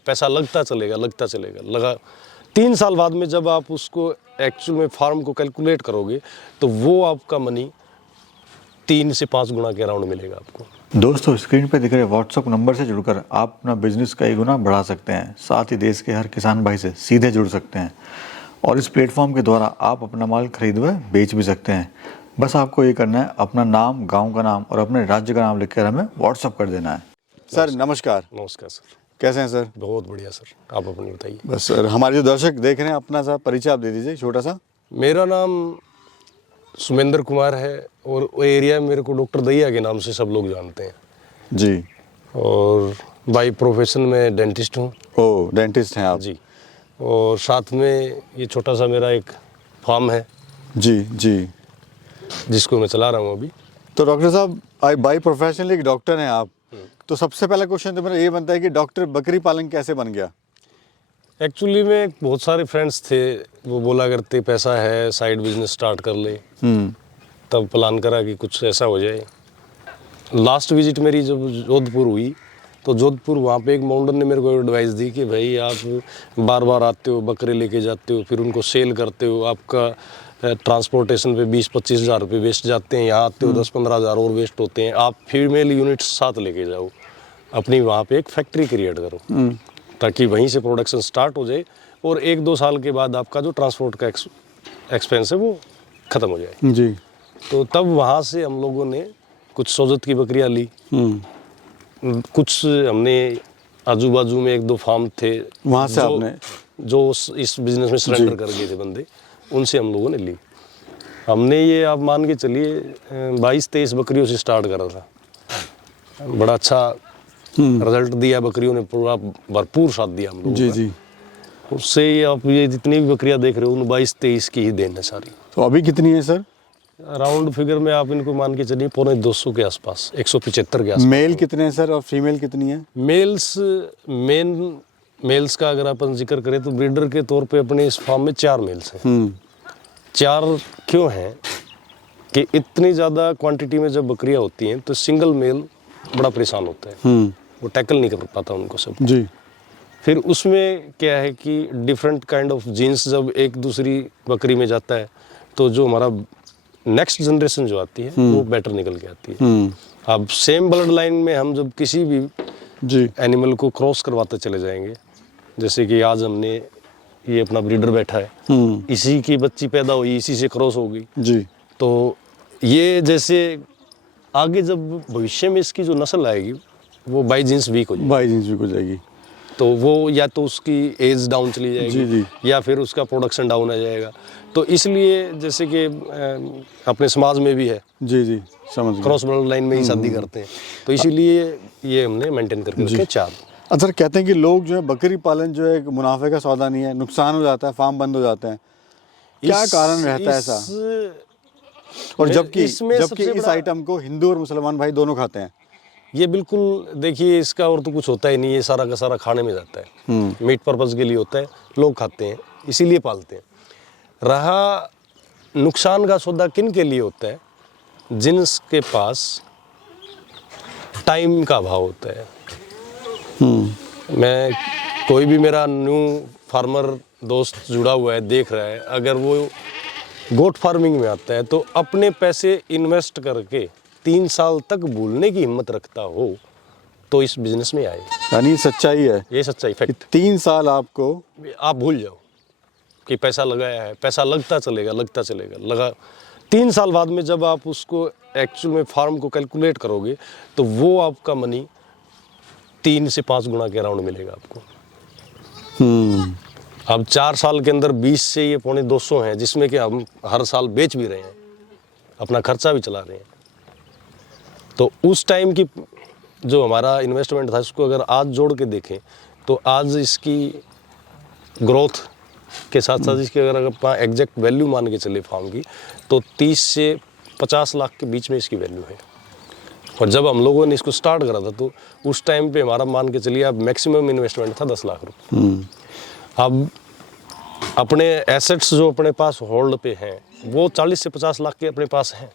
पैसा लगता चलेगा लगा 3 साल बाद में जब आप उसको एक्चुअल में फार्म को कैलकुलेट करोगे तो वो आपका मनी 3 से 5 गुना के अराउंड मिलेगा आपको। दोस्तों, स्क्रीन पे दिख रहे व्हाट्सएप नंबर से जुड़कर आप अपना बिजनेस कई गुना बढ़ा सकते हैं। साथ ही देश के हर किसान भाई से सीधे जुड़ सकते हैं और इस प्लेटफॉर्म के द्वारा आप अपना माल खरीद व बेच भी सकते हैं। बस आपको ये करना है, अपना नाम, गांव का नाम और अपने राज्य का नाम लिखकर हमें व्हाट्सएप कर देना है। सर नमस्कार। नमस्कार सर। कैसे हैं सर? बहुत बढ़िया सर, आप अपनी बताइए। बस सर, हमारे जो दर्शक देख रहे हैं, अपना सा परिचय आप दे दीजिए छोटा सा। मेरा नाम सुमेंद्र कुमार है और वो एरिया में मेरे को डॉक्टर दहिया के नाम से सब लोग जानते हैं जी। और बाई प्रोफेशन में डेंटिस्ट हूँ। ओ, डेंटिस्ट हैं आप? जी। और साथ में ये छोटा सा मेरा एक फार्म है जी जी, जिसको मैं चला रहा हूँ अभी। तो डॉक्टर साहब, बाई प्रोफेशनल एक डॉक्टर हैं आप, तो सबसे पहला क्वेश्चन तो मेरा ये बनता है कि डॉक्टर बकरी पालन कैसे बन गया? एक्चुअली में बहुत सारे फ्रेंड्स थे, वो बोला करते पैसा है साइड बिजनेस स्टार्ट कर ले। तब प्लान करा कि कुछ ऐसा हो जाए। लास्ट विजिट मेरी जब जोधपुर हुई तो जोधपुर वहाँ पे एक माउंटेन ने मेरे को एडवाइस दी कि भाई आप बार बार आते हो, बकरे लेके जाते हो, फिर उनको सेल करते हो, आपका ट्रांसपोर्टेशन पे 20-25 हज़ार रुपये वेस्ट जाते हैं, यहाँ आते हो 10-15 हज़ार और वेस्ट होते हैं। आप फीमेल यूनिट्स साथ लेके जाओ, अपनी वहाँ पे एक फैक्ट्री क्रिएट करो ताकि वहीं से प्रोडक्शन स्टार्ट हो जाए और 1-2 साल के बाद आपका जो ट्रांसपोर्ट का एक्सपेंस है वो ख़त्म हो जाए। जी। तो तब वहाँ से हम लोगों ने कुछ सोजत की बकरियाँ ली, कुछ हमने आजू बाजू में 1-2 फार्म थे वहाँ से आपने जो इस बिजनेस में सरेंडर कर गए थे बंदे, उनसे हम लोगों ने ली। हमने ये आप मान के चलिए 22-23 बकरियों से स्टार्ट करा था। बड़ा अच्छा रिजल्ट दिया, बकरियों ने पूरा भरपूर साथ दिया हम लोगों जी का। जी। उससे ये आप ये जितनी भी बकरियां देख रहे हो उन 22-23 की ही देन है सारी। तो अभी कितनी है सर? राउंड फिगर में आप इनको मान के चलिए 250 के आसपास, 175 के आसपास। मेल कितने हैं सर और फीमेल कितनी है? मेल्स का अगर अपन जिक्र करें तो ब्रीडर के तौर पे अपने इस फार्म में 4 मेल्स हैं। 4 क्यों हैं कि इतनी ज़्यादा क्वांटिटी में जब बकरियां होती हैं तो सिंगल मेल बड़ा परेशान होता है, वो टैकल नहीं कर पाता उनको सब। जी। फिर उसमें क्या है कि डिफरेंट काइंड ऑफ जीन्स जब एक दूसरी बकरी में जाता है तो जो हमारा नेक्स्ट जनरेशन जो आती है वो बेटर निकल के आती है। अब सेम ब्लड लाइन में हम जब किसी भी जी एनिमल को क्रॉस करवाते चले जाएंगे, जैसे कि आज हमने ये अपना ब्रीडर बैठा है, इसी की बच्ची पैदा हुई, इसी से क्रॉस हो गई जी, तो ये जैसे आगे जब भविष्य में इसकी जो नस्ल आएगी वो बाई जीन्स वीक हो जाएगी। बाई जीन्स वीक हो जाएगी तो वो या तो उसकी एज डाउन चली जाएगी जी जी, या फिर उसका प्रोडक्शन डाउन आ जाएगा। तो इसलिए जैसे कि अपने समाज में भी है जी जी, समझ गए। क्रॉस ब्लड लाइन में ही शादी करते हैं, तो इसीलिए ये हमने मेंटेन करके रखे 4। अच्छा, कहते हैं कि लोग जो है बकरी पालन जो है एक मुनाफे का सौदा नहीं है, नुकसान हो जाता है, फार्म बंद हो जाते हैं, क्या कारण रहता है ऐसा? और जबकि इस आइटम को हिंदू और मुसलमान भाई दोनों खाते हैं। ये बिल्कुल देखिए, इसका और तो कुछ होता ही नहीं है, सारा का सारा खाने में जाता है, मीट पर्पज़ के लिए होता है, लोग खाते हैं इसीलिए पालते हैं। रहा नुकसान का सौदा किन के लिए होता है? जिनके पास टाइम का अभाव होता है। मैं कोई भी मेरा न्यू फार्मर दोस्त जुड़ा हुआ है, देख रहा है, अगर वो गोट फार्मिंग में आता है तो अपने पैसे इन्वेस्ट करके 3 साल तक भूलने की हिम्मत रखता हो तो इस बिजनेस में आए। यानी सच्चाई है, ये सच्चाई फैक्ट। 3 साल आपको आप भूल जाओ कि पैसा लगाया है, पैसा लगता चलेगा लगा 3 साल बाद में जब आप उसको एक्चुअल में फार्म को कैलकुलेट करोगे तो वो आपका मनी 3 से 5 गुना के अराउंड मिलेगा आपको। अब 4 साल के अंदर 20 से ये 250 हैं, जिसमें कि हम हर साल बेच भी रहे हैं, अपना खर्चा भी चला रहे हैं। तो उस टाइम की जो हमारा इन्वेस्टमेंट था उसको अगर आज जोड़ के देखें तो आज इसकी ग्रोथ के साथ साथ इसकी अगर एग्जैक्ट वैल्यू मान के चले फार्म की तो 30 से 50 लाख के बीच में इसकी वैल्यू है। और जब हम लोगों ने इसको स्टार्ट करा था तो उस टाइम पे हमारा मान के चलिए अब मैक्सिमम इन्वेस्टमेंट था 10 लाख रुपये। अब अपने एसेट्स जो अपने पास होल्ड पे हैं वो 40 से 50 लाख के अपने पास हैं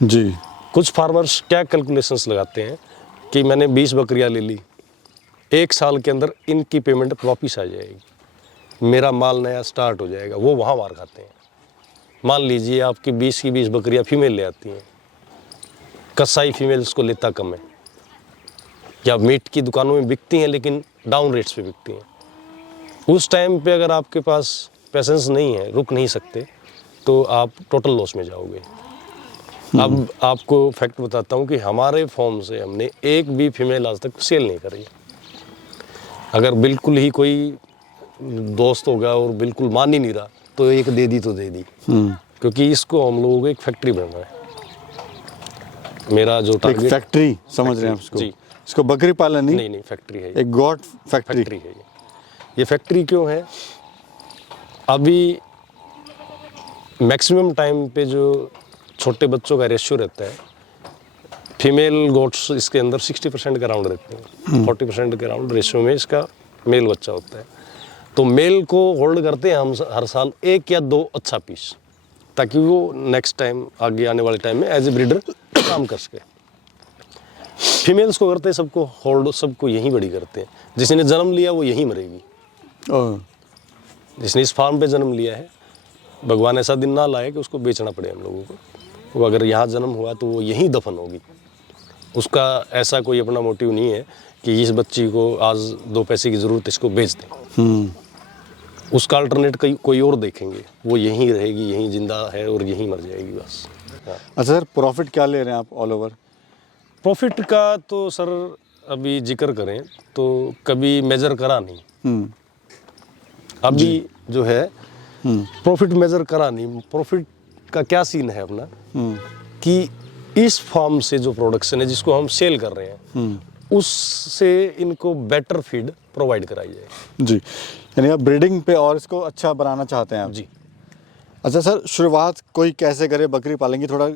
जी। कुछ फार्मर्स क्या कैलकुलेशंस लगाते हैं कि मैंने 20 बकरियां ले ली, 1 साल के अंदर इनकी पेमेंट वापिस आ जाएगी, मेरा माल नया स्टार्ट हो जाएगा। वो वहाँ मार खाते हैं। मान लीजिए आपकी 20 की 20 बकरियाँ फीमेल ले आती हैं, कसाई फीमेल्स को लेता कम है, या मीट की दुकानों में बिकती हैं लेकिन डाउन रेट्स पे बिकती हैं। उस टाइम पे अगर आपके पास पेशेंस नहीं है, रुक नहीं सकते, तो आप टोटल लॉस में जाओगे। अब आपको फैक्ट बताता हूँ कि हमारे फॉर्म से हमने एक भी फीमेल आज तक सेल नहीं करी। अगर बिल्कुल ही कोई दोस्त होगा और बिल्कुल मान ही नहीं रहा तो एक दे दी तो दे दी, क्योंकि इसको हम लोगों को एक फैक्ट्री बनना है। मेरा जो एक टारगेट, फैक्ट्री समझ रहे हैं आप इसको? जी। इसको बकरी पालन नहीं, नहीं फैक्ट्री है, एक गॉड फैक्ट्री। फैक्ट्री है ये फैक्ट्री क्यों है? अभी मैक्सिमम टाइम पे जो छोटे बच्चों का रेशियो रहता है, फीमेल गोट्स इसके अंदर 60% के अराउंड रहते हैं, 40% के अराउंड रेशियो में इसका मेल बच्चा होता है। तो मेल को होल्ड करते हैं हम हर साल 1 या 2 अच्छा पीस, ताकि वो नेक्स्ट टाइम आगे आने वाले टाइम में एज ए ब्रीडर काम कर सके। फीमेल्स को करते हैं सबको होल्ड, सबको यहीं बड़ी करते हैं। जिसने जन्म लिया वो यहीं मरेगी। जिसने इस फार्म पे जन्म लिया है, भगवान ऐसा दिन ना लाए कि उसको बेचना पड़े हम लोगों को। वो अगर यहाँ जन्म हुआ तो वो यहीं दफन होगी। उसका ऐसा कोई अपना मोटिव नहीं है कि इस बच्ची को आज 2 पैसे की ज़रूरत है, इसको बेच दें। उसका अल्टरनेट कोई और देखेंगे। वो यहीं रहेगी, यहीं जिंदा है और यहीं मर जाएगी बस। अच्छा सर, प्रॉफिट क्या ले रहे हैं आप ऑल ओवर? प्रॉफिट का तो सर अभी जिक्र करें तो कभी मेजर करा नहीं। अभी जो है प्रॉफिट मेजर करा नहीं। प्रॉफिट का क्या सीन है अपना कि इस फॉर्म से जो प्रोडक्शन है जिसको हम सेल कर रहे हैं, उससे इनको बेटर फीड प्रोवाइड कराई जाए। जी, यानी आप ब्रीडिंग पे और इसको अच्छा बनाना चाहते हैं आप? जी। अच्छा सर, शुरुआत कोई कैसे करे बकरी पालेंगे, थोड़ा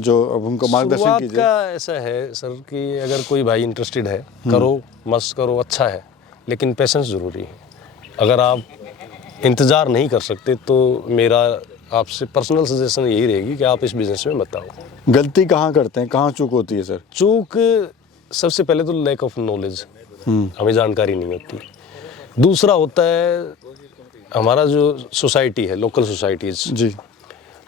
जो अब उनको मार्गदर्शन कीजिए। का ऐसा है सर कि अगर कोई भाई इंटरेस्टेड है, करो, मस्त करो, अच्छा है, लेकिन पेशेंस ज़रूरी है। अगर आप इंतज़ार नहीं कर सकते तो मेरा आपसे पर्सनल सजेशन यही रहेगी कि आप इस बिज़नेस में मत आओ। गलती कहाँ करते हैं, कहाँ चूक होती है सर? चूक सबसे पहले तो लैक ऑफ नॉलेज, हमें जानकारी नहीं होती। दूसरा होता है हमारा जो सोसाइटी है, लोकल सोसाइटीज़। जी।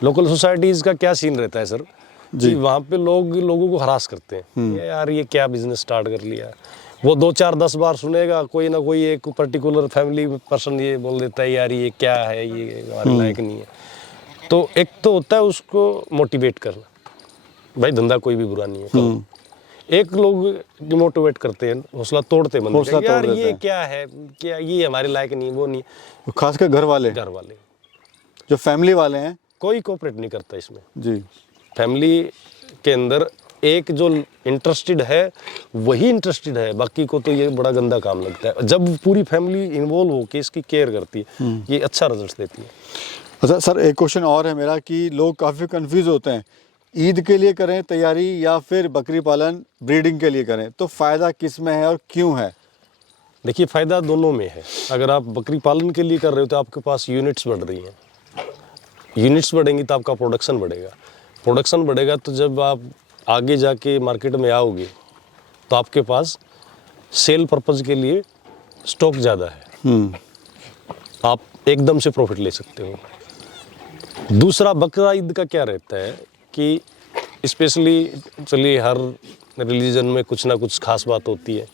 लोकल सोसाइटीज़ का क्या सीन रहता है सर जी, वहाँ पे लोगों को हरास करते हैं, यार ये क्या बिजनेस स्टार्ट कर लिया। वो 2, 4, 10 बार सुनेगा, कोई ना कोई एक पर्टिकुलर फैमिली पर्सन ये बोल देता है, यार ये क्या है, ये हमारे लायक नहीं है। तो एक तो होता है उसको मोटिवेट करना, भाई धंधा कोई भी बुरा नहीं है, करो। एक लोग डिमोटिवेट करते हैं, हौसला तोड़ते बंदे, यार ये क्या है, क्या ये हमारे लायक नहीं, वो नहीं। खासकर घर वाले जो फैमिली वाले हैं, कोई कोऑपरेट नहीं करता इसमें। जी। फैमिली के अंदर एक जो इंटरेस्टेड है वही इंटरेस्टेड है, बाकी को तो ये बड़ा गंदा काम लगता है। जब पूरी फैमिली इन्वॉल्व होकर इसकी केयर करती है, ये अच्छा रिजल्ट देती है। अच्छा सर, एक क्वेश्चन और है मेरा कि लोग काफ़ी कंफ्यूज होते हैं, ईद के लिए करें तैयारी या फिर बकरी पालन ब्रीडिंग के लिए करें, तो फ़ायदा किस में है और क्यों है? देखिए, फ़ायदा दोनों में है। अगर आप बकरी पालन के लिए कर रहे हो तो आपके पास यूनिट्स बढ़ रही हैं, यूनिट्स बढ़ेंगी तो आपका प्रोडक्शन बढ़ेगा। प्रोडक्शन बढ़ेगा तो जब आप आगे जाके मार्केट में आओगे तो आपके पास सेल पर्पज़ के लिए स्टॉक ज़्यादा है, आप एकदम से प्रॉफिट ले सकते हो। दूसरा, बकरा ईद का क्या रहता है कि स्पेशली, चलिए हर रिलीजन में कुछ ना कुछ खास बात होती है।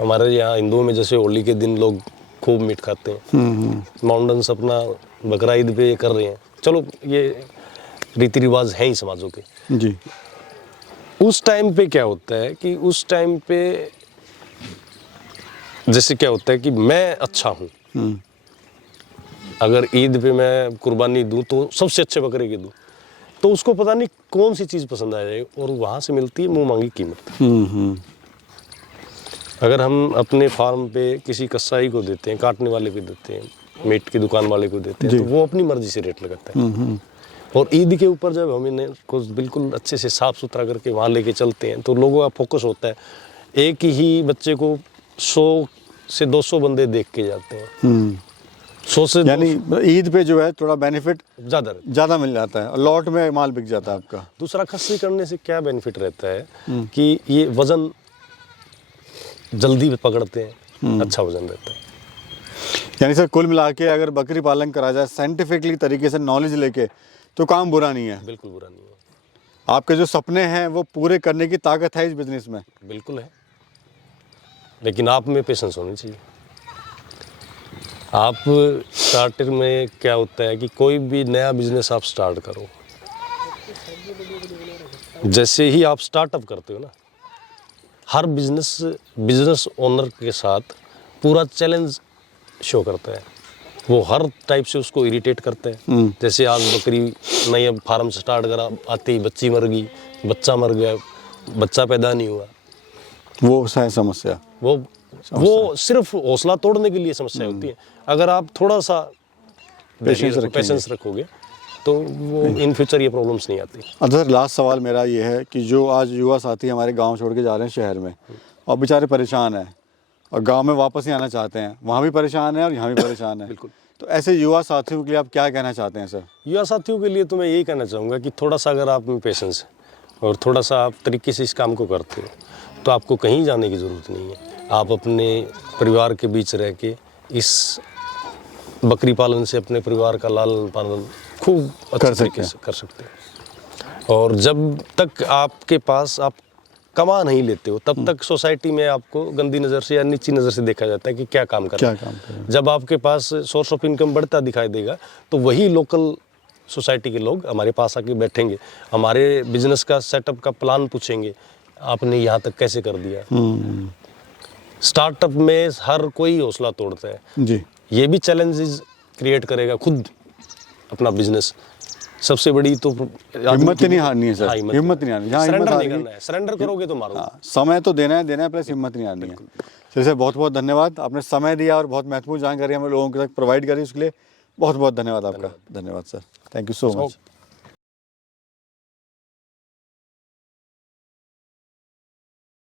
हमारे यहाँ हिंदुओं में जैसे होली के दिन लोग खूब मीट खाते हैं, माउंटेन्स अपना बकरा ईद पे ये कर रहे हैं, चलो ये रीति रिवाज हैं ही समाजों के। जी। उस टाइम पे क्या होता है कि उस टाइम पे जैसे क्या होता है कि मैं अच्छा हूँ, अगर ईद पे मैं कुर्बानी दूँ तो सबसे अच्छे बकरे की दूँ, तो उसको पता नहीं कौन सी चीज़ पसंद आ जाए और वहाँ से मिलती है मुँह मांगी कीमत। अगर हम अपने फार्म पे किसी कसाई को देते हैं, काटने वाले को देते हैं, मीट की दुकान वाले को देते हैं, तो वो अपनी मर्जी से रेट लगाता है। और ईद के ऊपर जब हम इन्हें को बिल्कुल अच्छे से साफ़ सुथरा करके वहाँ लेके चलते हैं तो लोगों का फोकस होता है, एक ही बच्चे को 100 से 200 बंदे देख के जाते हैं। 100 से, यानी ईद पे जो है थोड़ा बेनिफिट ज़्यादा मिल जाता है और लॉट में माल बिक जाता है आपका। दूसरा, खस्सी करने से क्या बेनिफिट रहता है कि ये वज़न जल्दी पकड़ते हैं, अच्छा वजन रहता है। यानी सर कुल मिला के अगर बकरी पालन करा जाए साइंटिफिकली तरीके से नॉलेज लेके तो काम बुरा नहीं है। बिल्कुल बुरा नहीं है, आपके जो सपने हैं वो पूरे करने की ताकत है इस बिजनेस में। बिल्कुल है, लेकिन आप में पेशेंस होनी चाहिए। आप स्टार्टर में क्या होता है कि कोई भी नया बिजनेस आप स्टार्ट करो, जैसे ही आप स्टार्टअप करते हो ना, हर बिजनेस ओनर के साथ पूरा चैलेंज शो करता है। वो हर टाइप से उसको इरिटेट करते हैं। जैसे आज बकरी नई अब फार्म स्टार्ट करा, आती ही बच्ची मर गई, बच्चा मर गया, बच्चा पैदा नहीं हुआ, वो है समस्या। वो सिर्फ हौसला तोड़ने के लिए समस्या होती है। अगर आप थोड़ा सा पेशेंस रखोगे तो वो इन फ्यूचर ये प्रॉब्लम्स नहीं आती। अच्छा सर, लास्ट सवाल मेरा ये है कि जो आज युवा साथी हमारे गांव छोड़ के जा रहे हैं शहर में और बेचारे परेशान हैं और गांव में वापस ही आना चाहते हैं, वहाँ भी परेशान है और यहाँ भी परेशान है। बिल्कुल। तो ऐसे युवा साथियों के लिए आप क्या कहना चाहते हैं सर? युवा साथियों के लिए तो मैं यही कहना चाहूँगा कि थोड़ा सा अगर आप में पेशेंस है और थोड़ा सा आप तरीके से इस काम को करते हो तो आपको कहीं जाने की ज़रूरत नहीं है। आप अपने परिवार के बीच रह के इस बकरी पालन से अपने परिवार का लालन पालन खूब अच्छे तरीके से कर सकते हैं। और जब तक आपके पास आप कमा नहीं लेते हो तब तक सोसाइटी में आपको गंदी नज़र से या नीची नज़र से देखा जाता है कि क्या काम कर रहे हैं। जब आपके पास सोर्स ऑफ इनकम बढ़ता दिखाई देगा तो वही लोकल सोसाइटी के लोग हमारे पास आके बैठेंगे, हमारे बिजनेस का सेटअप का प्लान पूछेंगे, आपने यहाँ तक कैसे कर दिया। स्टार्टअप में हर कोई हौसला तोड़ता है जी। ये भी चैलेंजेस क्रिएट करेगा खुद अपना बिजनेस। सबसे बड़ी तो हिम्मत नहीं हारनी है सर। हाँ, हिम्मत नहीं हारनी। सरेंडर नहीं करना है, सरेंडर करोगे तो मारोगे। समय तो देना है प्लस हिम्मत नहीं हारनी है। चलिए सर, बहुत बहुत धन्यवाद, आपने समय दिया और बहुत महत्वपूर्ण जानकारी हमें लोगों के तक प्रोवाइड करी, उसके लिए बहुत बहुत धन्यवाद आपका। धन्यवाद sir, thank you so much.